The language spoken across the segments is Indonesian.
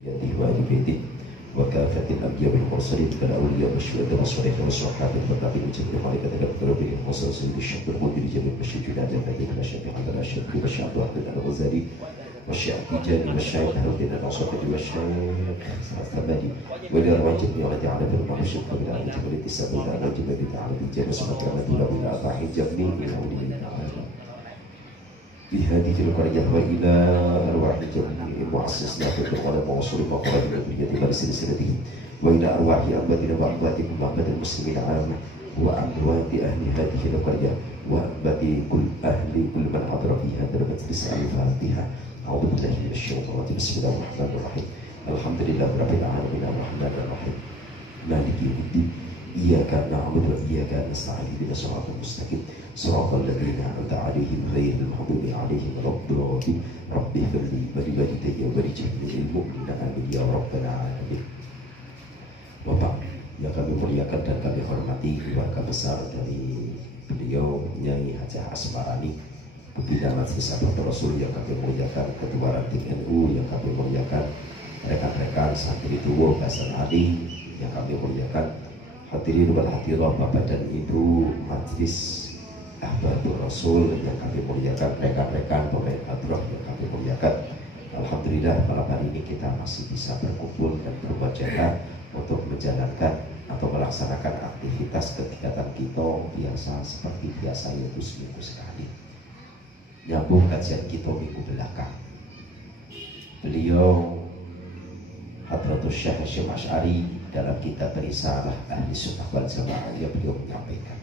وآل بيته وكافة الأنبياء والمرسلين والأولياء والشهداء والصالحين والصالحات والتابعين لجميع الملائكة ربهم وصل سيد الشيخ المدير جميع المشيخ جناد الذين الشيخ عبد الله الشيخ والشيخ عبد الرحمن الغزالي والشيخ التجاني والشيخ هارون النصري والشيخ الثماني ولأرواح جميع التي على بالمعنى الشيخ من أهل جبل التساب إلى أهل جبل التعالى جميع سمك المدينة إلى أرواح جميع الأولياء بهذه القرية وإلى أرواح جميع مؤسسنا في القرآن ووصول مقالة الأبنية ولسلسلته وإلى أرواح أمتنا وأمواتكم وأموات المسلمين عامة وأموات أهل هذه القرية وأموات كل أهل كل من حضر في هذا المجلس الفاتحة. أعوذ بالله من الشيطان الرجيم. بسم الله الرحمن الرحيم. الحمد لله رب العالمين الرحمن الرحيم مالك يوم الدين إياك نعبد وإياك نستعين اهدنا الصراط المستقيم صراط الذين أنعمت عليهم غير المغضوب عليهم ولا الضالين رب اغفر لي ولوالدي ولجميع المؤمنين آمين يا رب العالمين. Bapak yang kami muliakan dan kami hormati keluarga besar dari beliau Nyai Hajah Asmarani, Pembina Majelis Sahabat Rasul yang kami muliakan, Ketua Ranting NU yang kami muliakan, rekan-rekan santri tua Hasan Ali yang kami muliakan, hadirin wal hadirat Bapak dan Ibu Majelis Ahbadur Rasul yang kami muliakan, rekan-rekan pemain hadroh yang kami muliakan. Alhamdulillah malam hari ini kita masih bisa berkumpul dan berwajah untuk menjalankan atau melaksanakan aktivitas kegiatan kita biasa seperti biasa, yaitu seminggu sekali. Nyambung kajian kita minggu belakang, beliau Hadratus Syekh Hasyim Asy'ari dalam kitab Risalah Ahli Sunnah wal Jamaah beliau menyampaikan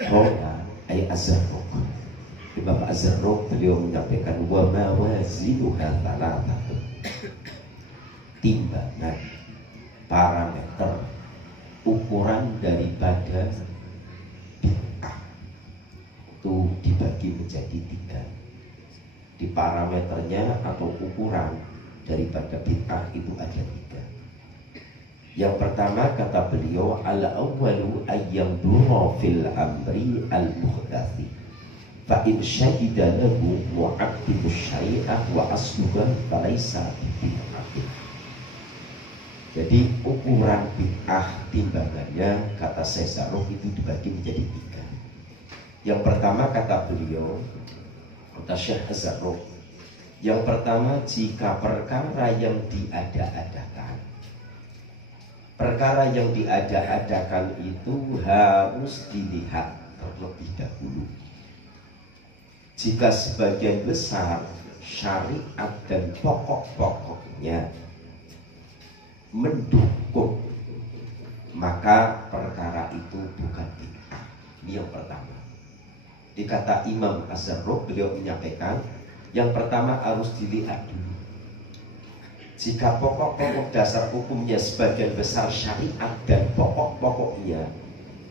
Qala ay Az-Zarruq, Imam Az-Zarruq beliau menyampaikan wa mawazinuha thalathatun, timbangan, parameter, ukuran daripada bid'ah itu dibagi menjadi tiga. Di parameternya atau ukuran daripada bid'ah itu ada tiga. Yang pertama kata beliau al-awwalu ayyamdura fil amri al-muhdathi fa in syahida lahu mu'aqqimus syai'ah wa asluha falaysa bid'atin. Jadi ukuran bid'ah timbangannya kata Syekh Zarruq itu dibagi menjadi tiga. Yang pertama kata beliau, kata Syekh Zarruq, yang pertama jika perkara yang diada-adakan, perkara yang diada-adakan itu harus dilihat terlebih dahulu. Jika sebagian besar syariat dan pokok-pokoknya mendukung, maka perkara itu bukan bid'ah. Ini yang pertama. Dikata Imam Az-Zarruq, beliau menyampaikan yang pertama harus dilihat dulu. Jika pokok-pokok dasar hukumnya sebagian besar syariat dan pokok-pokoknya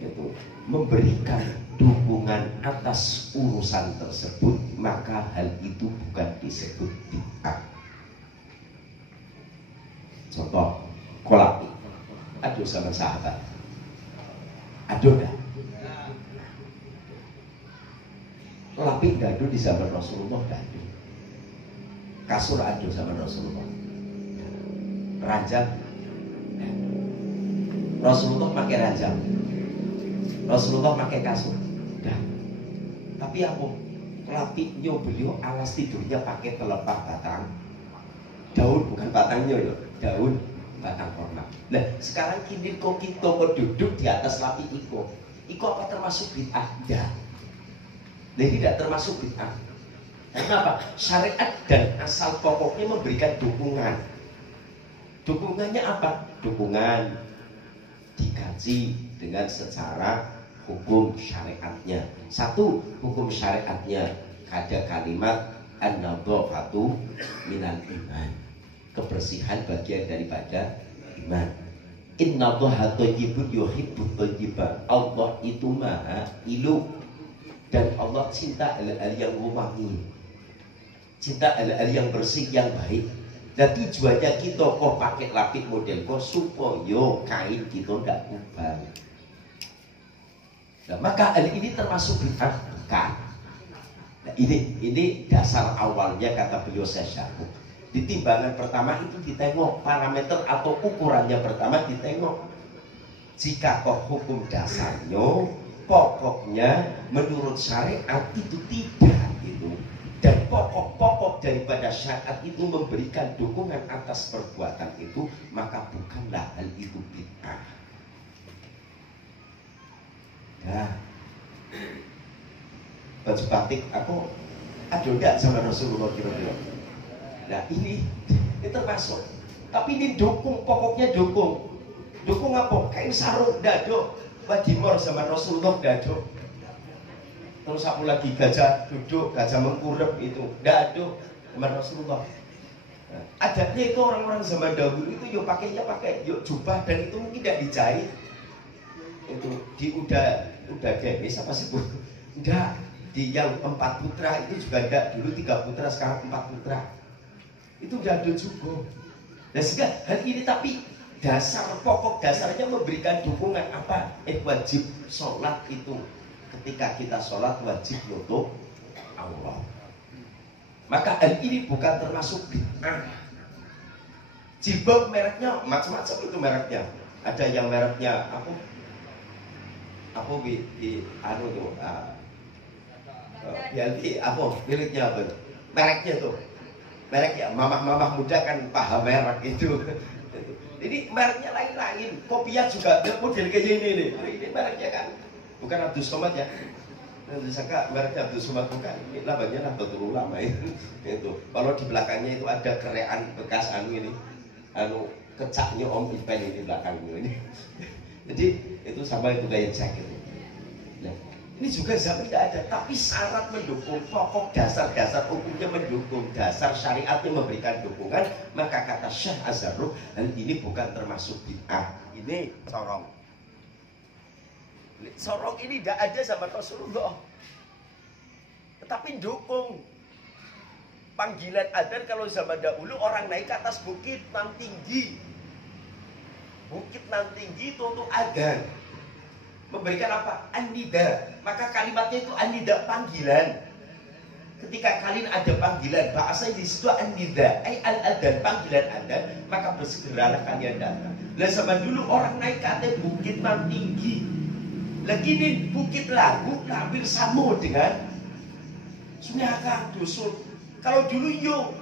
itu memberikan dukungan atas urusan tersebut, maka hal itu bukan disebut bid'ah. Contoh, kolak aduh sama sahabat, aduh dah lapik dadu di zaman Rasulullah, dadu kasur aduh zaman Rasulullah, ranjang Rasulullah pakai ranjang, Rasulullah pakai kasur dah. Tapi apa lapiknya beliau alas tidurnya pakai pelepah batang daun, bukan batangnya loh, daun batang korma. Nah sekarang kini kok kita duduk di atas lapik iko apa termasuk bid'ah? Tidak. Nah tidak termasuk bid'ah. Kenapa? Syariat dan asal pokoknya memberikan dukungan. Dukungannya apa? Dukungan dikaji dengan secara hukum syariatnya. Satu, hukum syariatnya ada kalimat an-nadhafatu minal iman, kebersihan bagian daripada iman. Innallaha thayyibun yuhibbut thayyiban. Allah itu maha ilu dan Allah cinta hal-hal yang wangi, cinta hal-hal yang bersih, yang baik. Dan tujuannya kita kok pakai lapik model kok supaya kain kita tidak kubang. Nah, maka hal ini termasuk bid'ah bukan? Nah, ini dasar awalnya kata beliau Syekh Zarruq. Di timbangan pertama itu ditengok parameter atau ukurannya pertama ditengok. Jika kok hukum dasarnya, pokoknya menurut syariat itu tidak gitu. Dan pokok-pokok daripada syariat itu memberikan dukungan atas perbuatan itu, maka bukanlah hal itu bid'ah. Nah, baju batik aku ada enggak sama Rasulullah kira-kira? Nah ini termasuk. Tapi ini dukung, pokoknya dukung. Dukung apa? Kain sarung dado, badimor sama Rasulullah dado. Terus aku lagi gajah duduk, gajah mengkurep itu dado sama Rasulullah. Nah, adatnya itu orang-orang zaman dahulu itu yuk pakainya pakai yuk jubah, dan itu mungkin tidak dijahit. Itu di udah demis apa sih bu? Enggak, di yang 4 putra itu juga enggak. Dulu 3 putra, sekarang 4 putra. Itu udah ada juga. Nah sehingga hal ini, tapi dasar pokok dasarnya memberikan dukungan apa? Wajib sholat itu, ketika kita sholat wajib untuk Allah. Maka hal ini bukan termasuk bid'ah. Jilbab mereknya macam-macam itu mereknya. Ada yang mereknya aku di anu tuh apa miliknya apa? Mereknya tuh. Mereknya mamah-mamah muda kan paham merek itu. Ini mereknya lain-lain. Kopiah juga model kayak ini nih. Ini mereknya kan bukan Abdul Somad ya. Nanti sangka mereknya Abdul Somad bukan. Ini namanya Nahdlatul Ulama itu. Kalau di belakangnya itu ada kerean bekas ini. Kecaknya Om Ipen ini belakangnya ini. Jadi itu sama itu kayak jaket. Nah, ini juga zaman tidak ada, tapi syarat mendukung, pokok dasar-dasar hukumnya mendukung, dasar syariatnya memberikan dukungan, maka kata Syekh Az-Zarruq, hal ini bukan termasuk bid'ah. Ini sorong. Sorong ini tidak ada zaman Rasulullah, tetapi dukung. Panggilan adzan kalau zaman dahulu orang naik ke atas bukit nan tinggi, bukit nan tinggi itu untuk adzan. Memberikan apa? An-nida. Maka kalimatnya itu an-nida, panggilan. Ketika kalian ada panggilan, bahasa di situ an-nida, al-adzan, panggilan Anda, maka bersegeralah kalian datang. Lah zaman dulu orang naik ke atas bukit nan tinggi. Lagi ini bukit lagu hampir sama dengan Sungai Akang dusun. Kalau dulu yo,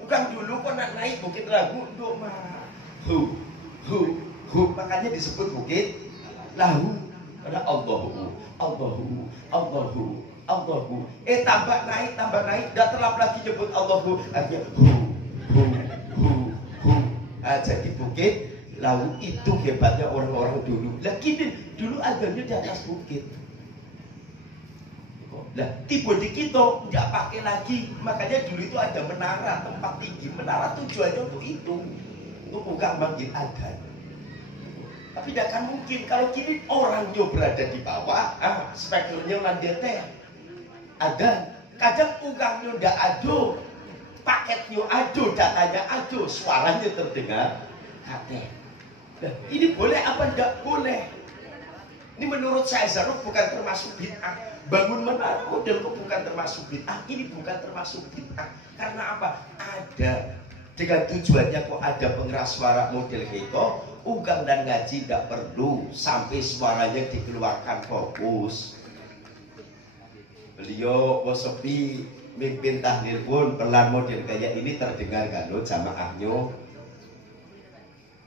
bukan dulu kok nak naik bukit lagu untuk makanya disebut bukit lahu. Ada Allahu. Tambah naik, dah terlap lagi nyebut Allahu. Akhirnya jadi bukit lalu itu hebatnya orang-orang dulu. Lah gini, dulu adanya di atas bukit. Lah tiba di kita nggak pakai lagi, makanya dulu itu ada menara, tempat tinggi. Menara tujuannya untuk itu, untuk bukan manggil adzan. Tapi tidak akan mungkin kalau kini orangnya berada di bawah, speakernya landai teh ada, kadang ugangnya tidak ada, paketnya ada, datanya ada, suaranya terdengar kate. Nah, ini boleh apa tidak boleh? Ini menurut saya Zarruq bukan termasuk bid'ah. Bangun menara model itu bukan termasuk bid'ah. Ini bukan termasuk bid'ah. Karena apa? Ada dengan tujuannya kok ada pengeras suara model gitu. Ugang dan ngaji tidak perlu sampai suaranya dikeluarkan fokus. Beliau sepi mimpin tahlil pun pelan model kayak ini terdengar kan lo jamaahnya.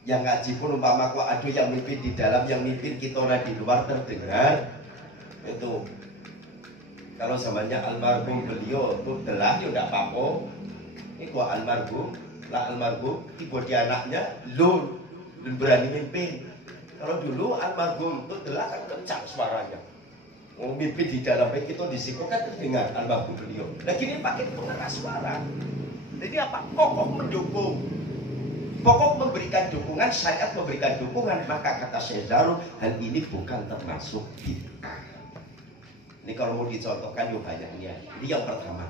Yang ngaji pun umpama kok ada yang mimpin di dalam, yang mimpin kita orang di luar terdengar. Itu kalau zamannya almarhum beliau itu telah ya tidak apa-apa. Ini kok almarhum ibu dia anaknya lun berani mimpin. Kalau dulu almarhum itu telah kan kencang suaranya. Mau mimpin di dalam kita di situ kan terdengar almarhum beliau. Nah gini pakai pengeras suara. Jadi apa? Kokoh mendukung. Pokok memberikan dukungan, syariat memberikan dukungan, maka kata Syekh Zarruq, hal ini bukan termasuk bid'ah. Ini kalau mau dicontohkan yuk banyaknya. Ini yang pertama.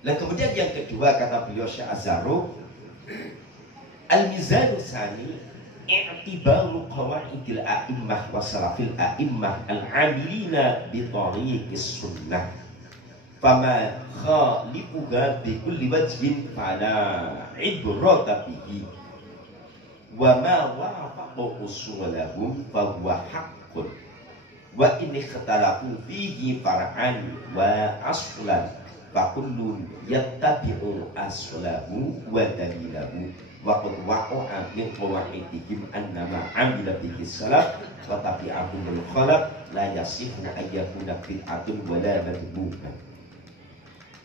Dan kemudian yang kedua kata beliau Syekh Az-Zarruq, al-mizanu tsani i'tibaru qawaidil a'immah wa salafil a'immah al-'amilina bi thariqis sunnah. fama khaliquha bi kulli wajhin fala ibrata bihi wa ma wafaqa usulahum fa huwa haqqun wa in ikhtalafu fihi far'an wa aslan fa kullun yattabi'u aslahu wa dalilahu wa qad waqa'a min qawaidihim annama amila bihi salaf wa tabi'ahumul khalaf la yasihu ayyakuna bid'atun wa la madhmuman.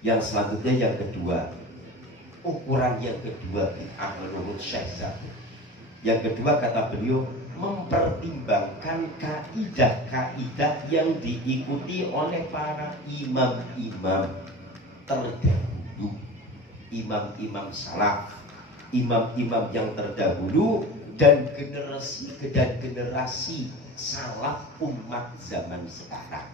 Yang selanjutnya yang kedua, ukuran yang kedua bid'ah menurut Syekh Zabur. Yang kedua kata beliau, mempertimbangkan kaidah-kaidah yang diikuti oleh para imam-imam terdahulu, imam-imam salaf, imam-imam yang terdahulu dan generasi salaf umat zaman sekarang.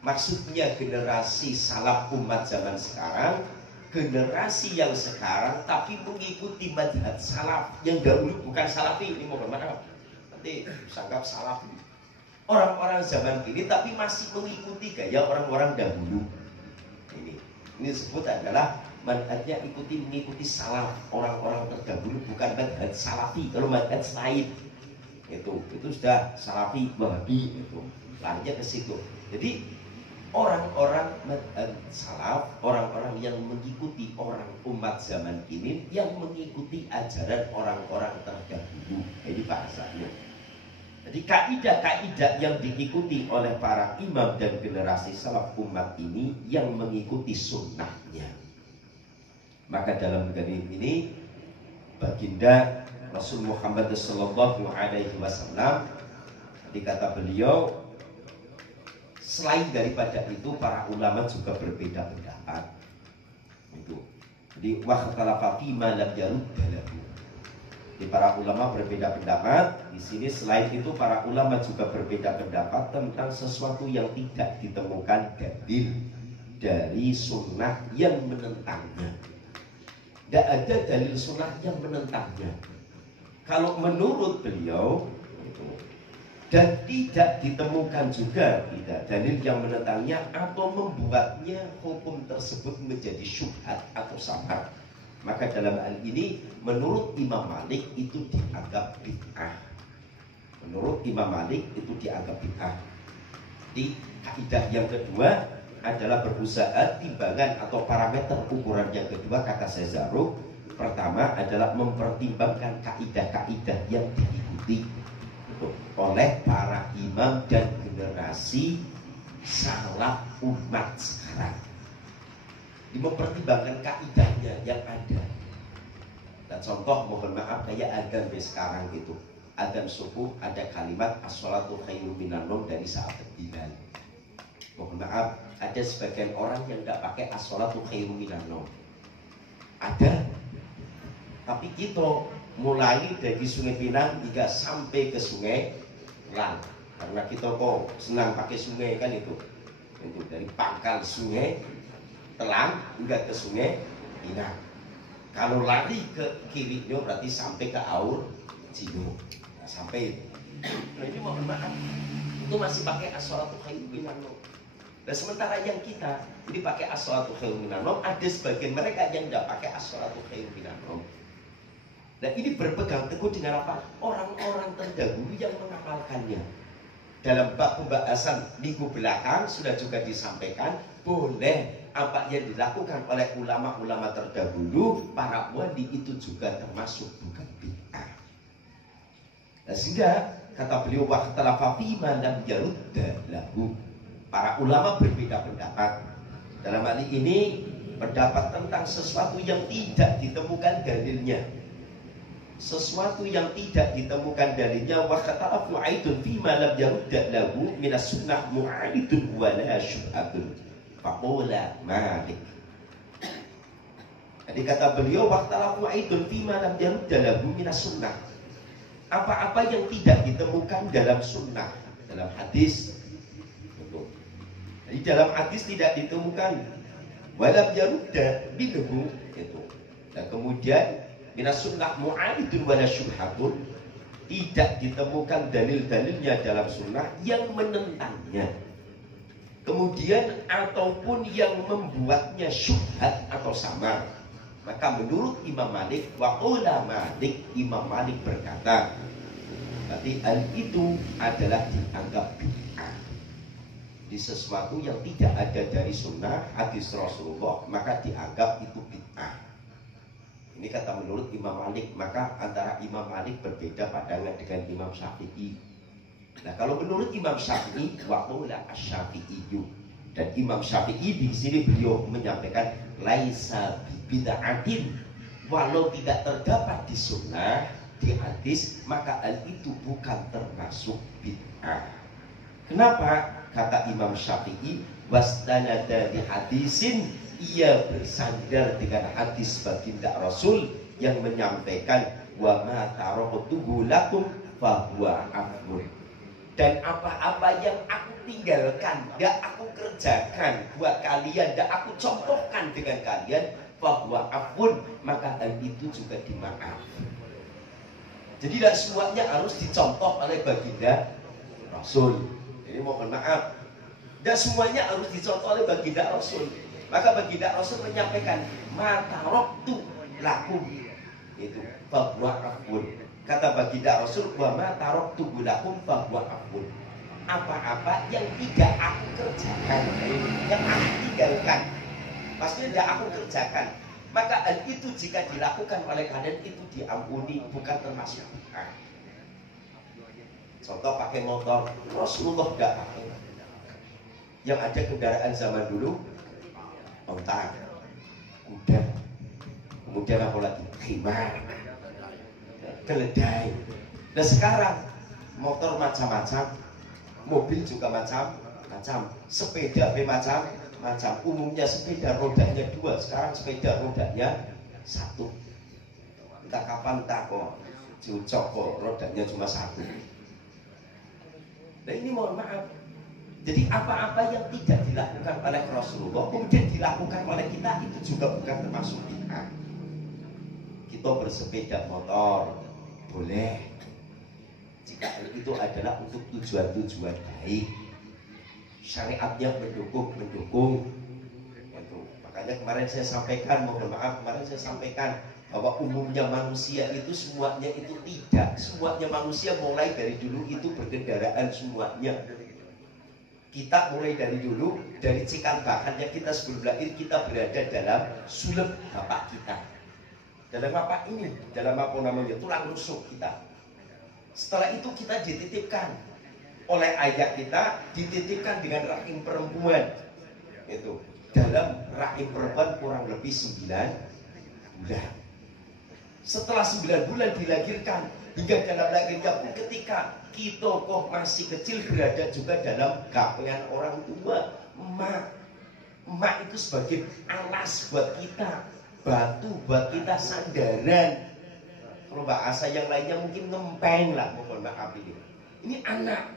Maksudnya generasi salaf umat zaman sekarang, generasi yang sekarang tapi mengikuti mazhab salaf yang dahulu bukan salafi. Ini mohon maaf, nanti sanggap salafi. Orang-orang zaman kini tapi masih mengikuti gaya orang-orang dahulu. Ini disebut adalah mazhabnya mengikuti salaf, orang-orang terdahulu, bukan mazhab salafi. Kalau mazhab lain itu sudah salafi wahabi, itu larinya ke situ. Jadi orang-orang salaf, orang-orang yang mengikuti orang umat zaman kini, yang mengikuti ajaran orang-orang terdahulu. Ini bahasanya. Jadi kaidah-kaidah yang diikuti oleh para imam dan generasi salaf umat ini yang mengikuti sunnahnya. Maka dalam negeri ini baginda Rasul Muhammad sallallahu alaihi wasallam, dikata beliau, selain daripada itu para ulama juga berbeda pendapat. Itu. Jadi wakhtalafa fi ma lam yarudda lahu. Di para ulama berbeda pendapat. Di sini selain itu para ulama juga berbeda pendapat tentang sesuatu yang tidak ditemukan dalil dari sunnah yang menentangnya. Tidak ada dalil sunnah yang menentangnya. Kalau menurut beliau itu, dan tidak ditemukan juga tidak dalil yang menentangnya atau membuatnya hukum tersebut menjadi syubhat atau samar, maka dalam hal ini menurut Imam Malik itu dianggap bid'ah. Menurut Imam Malik itu dianggap bid'ah. Di kaidah yang kedua adalah berusaha timbangan atau parameter ukuran yang kedua kata Sezaruk. Pertama adalah mempertimbangkan kaidah-kaidah yang diikuti oleh para imam dan generasi salaf umat sekarang. Mempertimbangkan kaidahnya yang ada. Dan contoh mohon maaf kayak adzan sekarang itu, adzan subuh ada kalimat as-sholatu khairun minan naum dari sahabat Bilal. Mohon maaf, ada sebagian orang yang tidak pakai as-sholatu khairun minan naum. Ada. Tapi kita mulai dari Sungai Pinang hingga sampai ke Sungai Lang, karena kita kok senang pakai sungai kan itu dari pangkal Sungai Telang hingga ke Sungai Pinang. Kalau lari ke kirinya berarti sampai ke Aur Cino, nah, sampai. Nah ini mohon maaf, itu masih pakai as-sholatu khairun minan naum. Dan sementara yang kita ini pakai as-sholatu khairun minan naum, ada sebagian mereka yang tidak pakai as-sholatu khairun minan naum. Nah ini berpegang teguh dengan apa? Orang-orang terdahulu yang mengamalkannya. Dalam bab pembahasan minggu belakang sudah juga disampaikan, boleh apa yang dilakukan oleh ulama-ulama terdahulu, para wali itu juga termasuk bukan bid'ah. Nah, sehingga kata beliau wakhtalafa fi ma lam yarudda lahu. Para ulama berbeda pendapat. Dalam hal ini pendapat tentang sesuatu yang tidak ditemukan dalilnya. Sesuatu yang tidak ditemukan dalilnya wa khata'afu aidun fi ma lam yarudda lahu min as-sunnah mu'aidun wa la syubhatun faqula Malik. Jadi kata beliau wa khata'afu aidun fi ma lam yarudda lahu min as-sunnah. Apa-apa yang tidak ditemukan dalam sunnah, dalam hadis. Jadi dalam hadis tidak ditemukan walam yarudda minhu itu. Dan kemudian minas sunnah mu'aidun wala syubhatun, tidak ditemukan dalil-dalilnya dalam sunnah yang menentangnya. kemudian ataupun yang membuatnya syubhat atau samar. Maka menurut Imam Malik, wa qala Malik, Imam Malik berkata, berarti hal itu adalah dianggap bid'ah. Di sesuatu yang tidak ada dari sunnah hadis Rasulullah, maka dianggap itu bid'ah. Ini kata menurut Imam Malik. Maka antara Imam Malik berbeda pandangan dengan Imam Syafi'i. Nah, kalau menurut Imam Syafi'i, wa qala asy-Syafi'iyyu, dan Imam Syafi'i di sini beliau menyampaikan laisa bid'atin, walau tidak terdapat di sunnah, di hadis, maka hal itu bukan termasuk bid'ah. Kenapa? Kata Imam Syafi'i, wastanada di hadisin, ia bersandar dengan hadis baginda Rasul yang menyampaikan wa ma taraktuhu lakum fa huwa afun. Dan apa-apa yang aku tinggalkan, tidak aku kerjakan buat kalian, tidak aku contohkan dengan kalian, bahwa afun, maka hal itu juga dimaaf. Jadi tidak semuanya harus dicontoh oleh baginda Rasul. Jadi mohon maaf, tidak semuanya harus dicontoh oleh baginda Rasul. Maka baginda Rasul menyampaikan mataroktu lakum, itu bahwa afun. Kata baginda Rasul, wa ma taraktu lakum bahwa afun. Apa-apa yang tidak aku kerjakan, yang aku tinggalkan, maksudnya tidak aku kerjakan, maka hal itu jika dilakukan oleh kalian itu diampuni, bukan termasuk bid'ah. Contoh pakai motor, Rasulullah tidak pakai. Yang ada kendaraan zaman dulu, onta, kuda, kemudian apa lagi, khimar, keledai. Nah sekarang motor macam-macam, mobil juga macam-macam, sepeda macam-macam. Umumnya sepeda rodanya 2, sekarang sepeda rodanya 1. Entah kapan entah kok cocok kok rodanya cuma 1. Nah ini mohon maaf. Jadi apa-apa yang tidak dilakukan oleh Rasulullah kemudian dilakukan oleh kita, itu juga bukan termasuk bid'ah. Kita bersepeda motor boleh jika itu adalah untuk tujuan-tujuan baik, syariatnya mendukung itu. Makanya kemarin saya sampaikan, mohon maaf, kemarin saya sampaikan bahwa umumnya manusia itu semuanya itu tidak, semuanya manusia mulai dari dulu itu berkendaraan semuanya. Kita mulai dari dulu, dari cikal bakalnya kita sebelum lahir kita berada dalam sulap bapak kita. Dalam apa ini? Dalam apa namanya? Tulang rusuk kita. Setelah itu kita dititipkan oleh ayah kita, dititipkan dengan rahim perempuan. Itu dalam rahim perempuan kurang lebih 9 bulan. Setelah 9 bulan dilahirkan, hingga dalam lahirnya pun ketika kita kok masih kecil berada juga dalam gapean orang tua, emak itu sebagai alas buat kita, batu buat kita, sandaran. Kalau bahasa yang lainnya mungkin ngempeng lah, mohon maaf ini. Ini anak.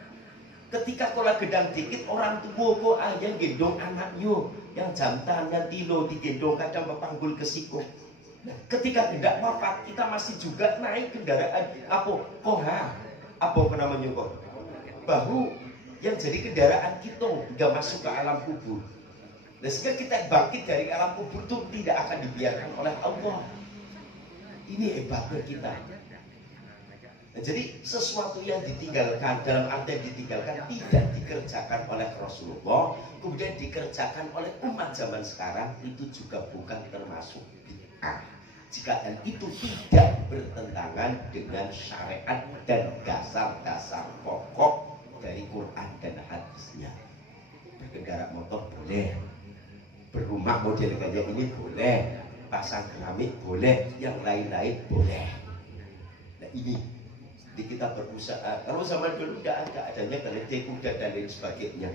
Ketika kola gedang dikit, orang tua kok aja gendong anaknya yang jantan nanti lo digendong kadang pepanggul ke siku. Nah, ketika tidak wafat, kita masih juga naik kendaraan apa namanya kok? Bahu yang jadi kendaraan kita hingga masuk ke alam kubur. Dan sehingga kita bangkit dari alam kubur itu tidak akan dibiarkan oleh Allah. Ini hebatnya kita. Nah, jadi sesuatu yang ditinggalkan, dalam arti ditinggalkan tidak dikerjakan oleh Rasulullah, kemudian dikerjakan oleh umat zaman sekarang, itu juga bukan termasuk bid'ah. Jika hal itu tidak bertentangan dengan syariat dan dasar-dasar pokok dari Quran dan hadisnya. Berkendara motor boleh, berumah model gaya ini boleh, pasang keramik boleh, yang lain-lain boleh. Nah ini, di kita berusaha. Kalau zaman dulu tidak ada, adanya keledai, kuda dan lain sebagainya.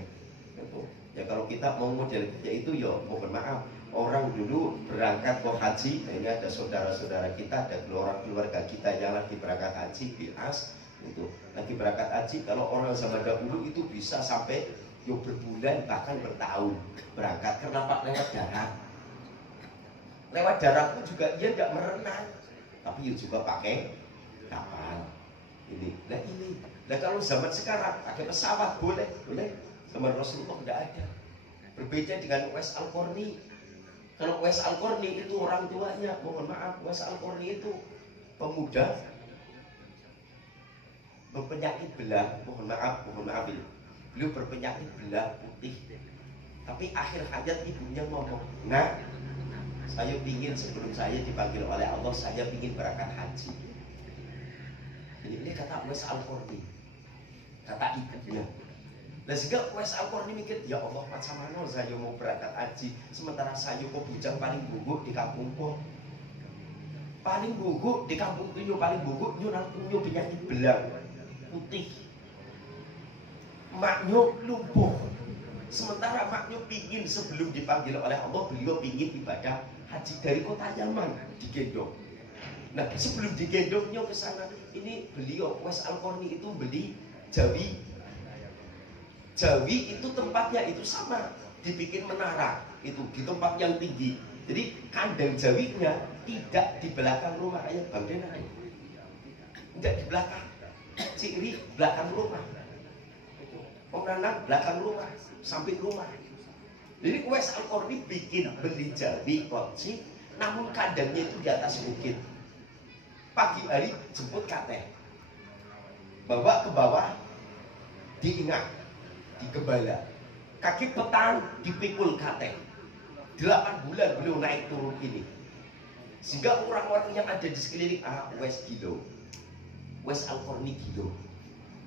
Ya kalau kita mau model gaya itu, ya mohon maaf, orang dulu berangkat ke haji. Nah, ini ada saudara-saudara kita, ada keluarga kita yang lagi berangkat haji di As, itu lagi berangkat haji. Kalau orang zaman dahulu itu bisa sampai berbulan bahkan bertahun berangkat. Kenapa? Lewat darat. Lewat darat pun juga dia tidak merenang, tapi juga pakai kapal. Nah ini. Nah kalau zaman sekarang pakai pesawat boleh. Zaman Rasulullah tidak ada. Berbeda dengan Uwais Al-Qarni. Kalau Uwais Al-Qarni itu orang tuanya, mohon maaf, Uwais Al-Qarni itu pemuda berpenyakit belah, mohon maaf ini. Beliau berpenyakit belah putih. Tapi akhir hayat ibunya ngomong, "Nah, saya ingin sebelum saya dipanggil oleh Allah, saya ingin berangkat haji." Ini kata Uwais Al-Qarni, kata ibunya. Nah sehingga Uwais Al-Qarni mikir, ya Allah macam mana saya mau berangkat haji sementara saya kok bujang paling gugup di kampung kok. Paling gugup di kampung itu paling gugup nyo penyakit belang putih. Maknyo lumpuh. Sementara maknyo pingin sebelum dipanggil oleh Allah, beliau pingin ibadah haji dari kota Yaman digendong. Nah sebelum digendong nyo ke sana, ini beliau Uwais Al-Qarni itu beli Jawi. Jawi itu tempatnya itu sama, dibikin menara itu di tempat yang tinggi. Jadi kandang jawinya tidak di belakang rumah kayak Bang Dena, tidak di belakang, Cikri belakang rumah, Nanang belakang rumah, samping rumah. Jadi Uwais Al-Qarni bikin beli jawi kunci, namun kandangnya itu di atas bukit. Pagi hari jemput kateh, bawa ke bawah, diingat di Gembala, kaki petang dipikul kateng. 8 bulan beliau naik turun ini, sehingga orang-orang yang ada di sekeliling Uwais gilo, Uwais Al-Qarni gilo,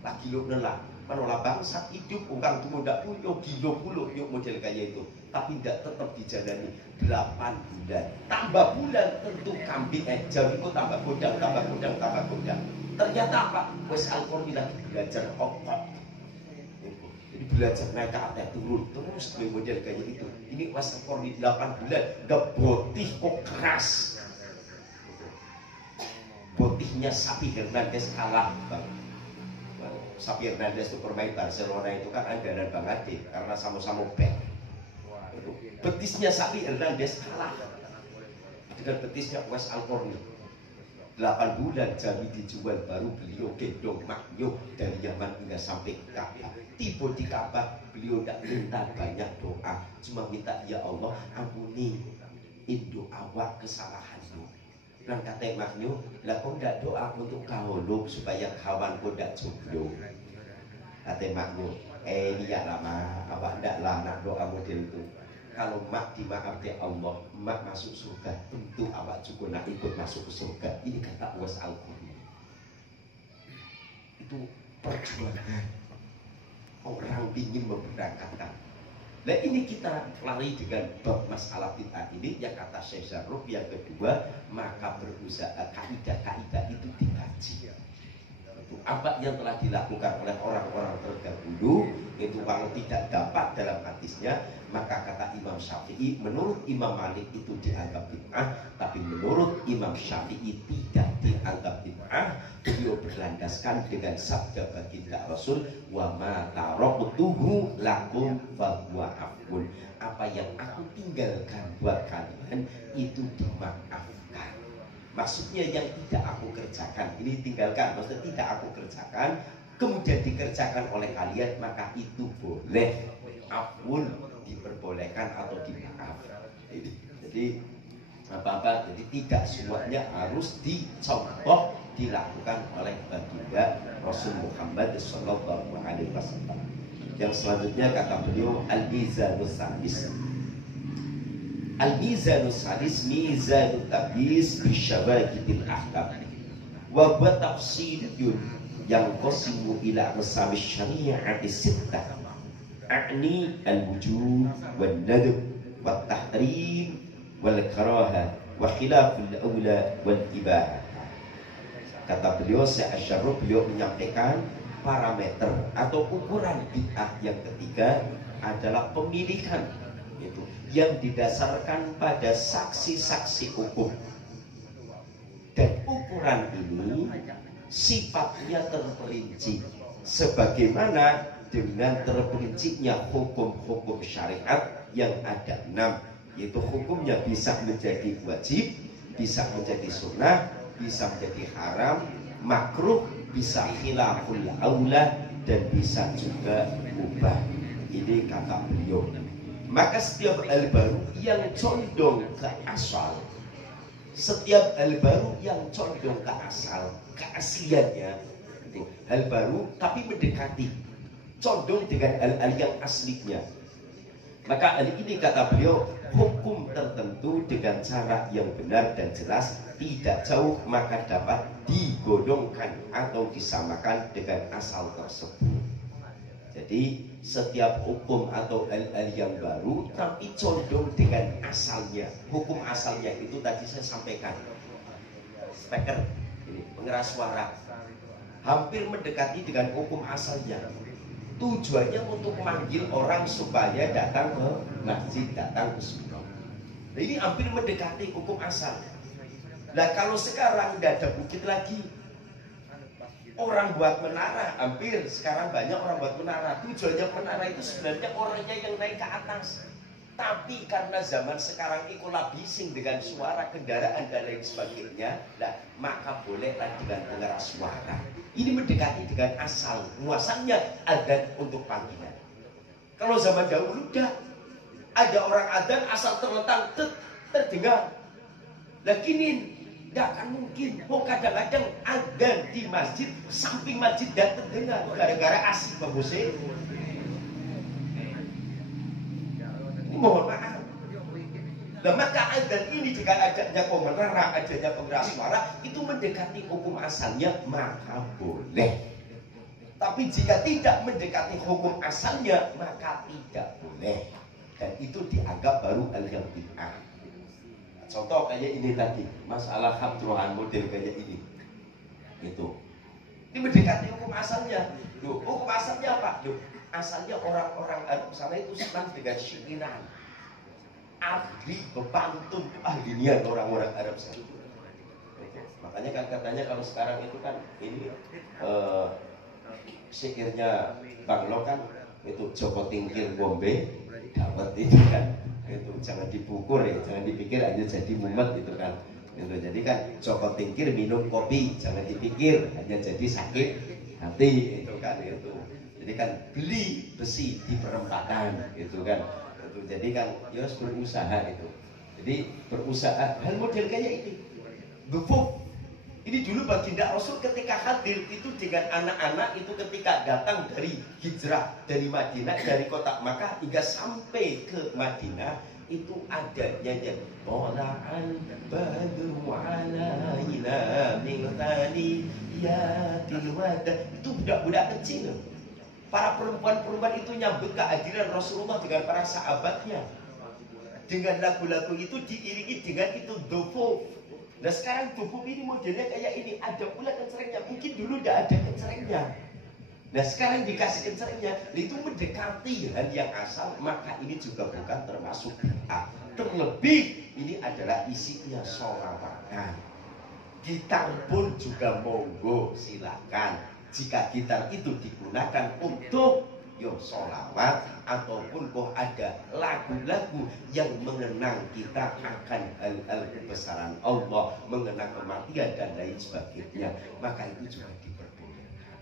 lah gilo nelah, menolak bangsa hidup orang tua ndak punya gilo puluh yuk model kayak itu, tapi tidak tetap dijalani 8 bulan, tambah bulan tentu kambing Jawi kok tambah godang. Ternyata apa? Uwais Al-Qarni lagi belajar okok. Jadi belajar naik ke atas turun terus model kayak gitu. Ini Uwais Al-Qarni 8 bulan gak botih kok keras. Botihnya Xavi Hernandez kalah bang. Xavi Hernandez itu pemain Barcelona itu kan andalan banget karena sama-sama back. Betisnya Xavi Hernandez kalah dengan betisnya Uwais Al-Qarni. 8 bulan Jawi dijual, baru beliau gendong maknyuh dari Yaman hingga sampai Ka'bah. Tiba di Ka'bah beliau tidak minta banyak doa, cuma minta ya Allah ampuni indo awak kesalahanmu. Dan kata maknyuh, lah kau tidak doa untuk kauluk supaya kawan kau tidak jomblo. Kata maknyuh, lihat lama awak tidak lah nak doa model itu. Kalau mak dimaafkan Allah, mak masuk surga, tentu awak juga nak ikut masuk ke surga. Ini kata Uwais Al-Qarni. Itu perjuangan orang ingin memberangkatkan. Nah ini kita lari dengan bab masalah bid'ah ini yang kata Syekh Zarruq. Yang kedua, maka berusaha kaidah-kaidah itu dikaji. Apa yang telah dilakukan oleh orang-orang terdahulu itu kalau tidak dapat dalam hadisnya, maka kata Imam Syafi'i, menurut Imam Malik itu dianggap bid'ah, tapi menurut Imam Syafi'i tidak dianggap bid'ah. Beliau berlandaskan dengan sabda baginda Rasul, wa ma taraktuhu lakum fa huwa afun. Apa yang aku tinggalkan buat kalian itu dimaafkan. Maksudnya yang tidak aku kerjakan, ini tinggalkan, maksudnya tidak aku kerjakan, kemudian dikerjakan oleh kalian, maka itu boleh, afun, diperbolehkan atau dimaafkan. Jadi apa-apa, jadi tidak semuanya harus dicontoh dilakukan oleh baginda Rasul Muhammad Sallallahu Alaihi Wasallam. Yang selanjutnya kata beliau al-mizanus sadis. Al-mizanus sadis mizanut tabis bisyawagidil ahkam wa huwa tafsilun yang qasimu ila aqsami syari'ati sittah, a'ni al-wujub wan nadb wat tahrim wal karaha wa khilaful aula wal ibahah. Kata beliau, Syekh Asy-Syarruq, beliau menyampaikan parameter atau ukuran bid'ah yang ketiga adalah pemilihan, itu yang didasarkan pada saksi-saksi hukum. Dan ukuran ini sifatnya terperinci sebagaimana dengan terperincinya hukum-hukum syariat yang ada 6, yaitu hukumnya bisa menjadi wajib, bisa menjadi sunnah, bisa menjadi haram, makruh, bisa khilaful aula, dan bisa juga ubah. Ini kata beliau. Maka setiap hal baru yang condong ke asal, setiap hal baru yang condong ke asal, keasliannya, hal baru tapi mendekati, condong dengan hal-hal yang aslinya. Maka hal ini kata beliau, hukum tertentu dengan cara yang benar dan jelas tidak jauh maka dapat digodongkan atau disamakan dengan asal tersebut. Jadi setiap hukum atau hal-hal yang baru tapi condong dengan asalnya. Hukum asalnya itu tadi saya sampaikan, speaker ini pengeras suara hampir mendekati dengan hukum asalnya. Tujuannya untuk memanggil orang supaya datang ke masjid, datang ke surau. Nah, ini hampir mendekati hukum asal. Nah kalau sekarang tidak ada bukit lagi, orang buat menara, hampir sekarang banyak orang buat menara. Tujuannya menara itu sebenarnya orangnya yang naik ke atas. Tapi karena zaman sekarang ikola bising dengan suara kendaraan dan lain sebagainya, nah, maka bolehlah dengan pengeras suara. Ini mendekati dengan asal, muasalnya adzan untuk panggilan. Kalau zaman dahulu udah ada orang adzan asal terlentang terdengar. Lah kini tidak akan mungkin. Oh kadang-kadang adzan di masjid, samping masjid dan terdengar gara-gara asik bagusnya. Ini mohon maaf. Nah maka adzan ini jika adanya pemenara, adanya pengeras suara, itu mendekati hukum asalnya, maka boleh. Tapi jika tidak mendekati hukum asalnya, maka tidak boleh. Dan itu dianggap baru hal yang bid'ah. Contoh kayak ini tadi, masalah habdrohan model kayak ini. Itu. Ini mendekati hukum asalnya. Loh, hukum asalnya apa? Loh, asalnya orang-orang Arab sana itu senang dengan syikiran. Ahli bepantun, ahlinya orang-orang Arab sana. Makanya kan katanya kalau sekarang itu kan ini syairnya Bang Lo kan itu Joko Tingkir Gombe dapat itu kan. Itu jangan dipukul ya, jangan dipikir aja jadi mumet itu kan. Itu jadi kan Joko Tingkir minum kopi, jangan dipikir hanya jadi sakit hati itu kan itu. Jadi kan beli besi di perempatan itu kan. Itu jadi kan ya berusaha itu. Jadi berusaha hal model kayak ini. Bufuk. Ini dulu baginda Rasul ketika hadir itu dengan anak-anak itu ketika datang dari hijrah dari Madinah, dari kota Makkah hingga sampai ke Madinah itu ada nyanyian Tola'al badru alaina min thaniyatil wada. Itu budak-budak kecil. Para perempuan-perempuan itu nyambut kehadiran Rasulullah dengan para sahabatnya. Dengan lagu-lagu itu diiringi dengan itu dofo. Nah sekarang dofo ini modelnya kayak ini. Ada pula kencerengnya. Mungkin dulu tidak ada kencerengnya. Nah sekarang dikasih kencerengnya. Itu mendekati hal yang asal. Maka ini juga bukan termasuk bid'ah. Terlebih ini adalah isinya sholawatan. Gitar pun juga monggo silakan. Jika gitar itu digunakan untuk sholawat ataupun kok ada lagu-lagu yang mengenang kita akan hal-hal kebesaran Allah, mengenang kematian dan lain sebagainya, maka itu juga diperbolehkan.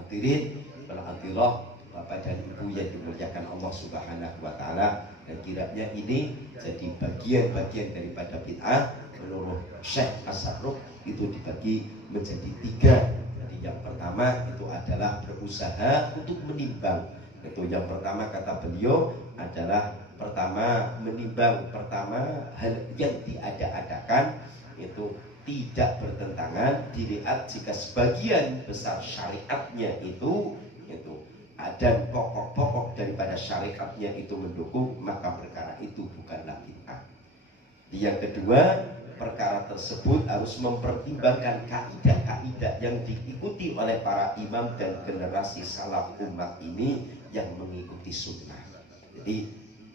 Hadirin, alhamdulillah Bapak dan Ibu yang dimuliakan Allah Subhanahu wa taala, dan kiranya ini jadi bagian-bagian daripada bid'ah. Menurut Syekh As-Sarrukh itu dibagi menjadi 3. Yang pertama itu adalah berusaha untuk menimbang. Itu yang pertama kata beliau adalah pertama menimbang, pertama hal yang diada-adakan itu tidak bertentangan, dilihat jika sebagian besar syariatnya itu ada pokok-pokok daripada syariatnya itu mendukung, maka perkara itu bukanlah bid'ah. Yang kedua, perkara tersebut harus mempertimbangkan kaidah-kaidah yang diikuti oleh para imam dan generasi salaf umat ini yang mengikuti sunnah. Jadi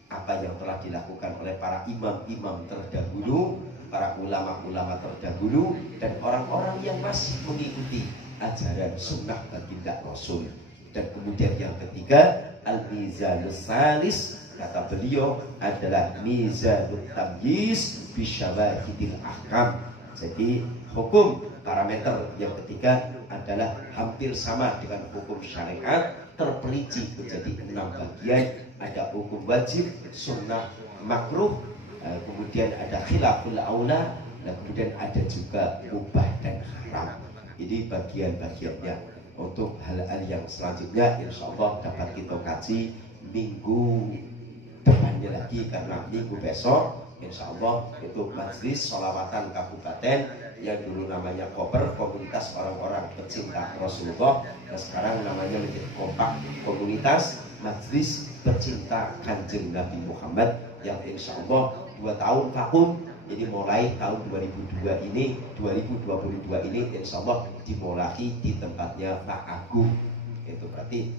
apa yang telah dilakukan oleh para imam-imam terdahulu, para ulama-ulama terdahulu, dan orang-orang yang masih mengikuti ajaran sunnah baginda Rasul. Dan kemudian yang ketiga, al-mizanus salis, kata beliau adalah mizanut tamyiz bisyawahidil ahkam. Jadi hukum parameter yang ketiga adalah hampir sama dengan hukum syariat, terperinci menjadi 6 bagian ada hukum wajib, sunnah, makruh, kemudian ada khilaful aula, dan kemudian ada juga mubah dan haram. Ini bagian-bagiannya. Untuk hal-hal yang selanjutnya insya Allah dapat kita kaji minggu depannya lagi, karena minggu besok insya Allah itu Majelis Sholawatan Kabupaten yang dulu namanya Koper, komunitas orang-orang pecinta Rasulullah, dan sekarang namanya menjadi kompak, komunitas Majelis Pecinta Kanjeng Nabi Muhammad, yang insya Allah 2 tahun vakum. Jadi mulai tahun 2022 ini insya Allah dimulai di tempatnya Pak Agung. Itu berarti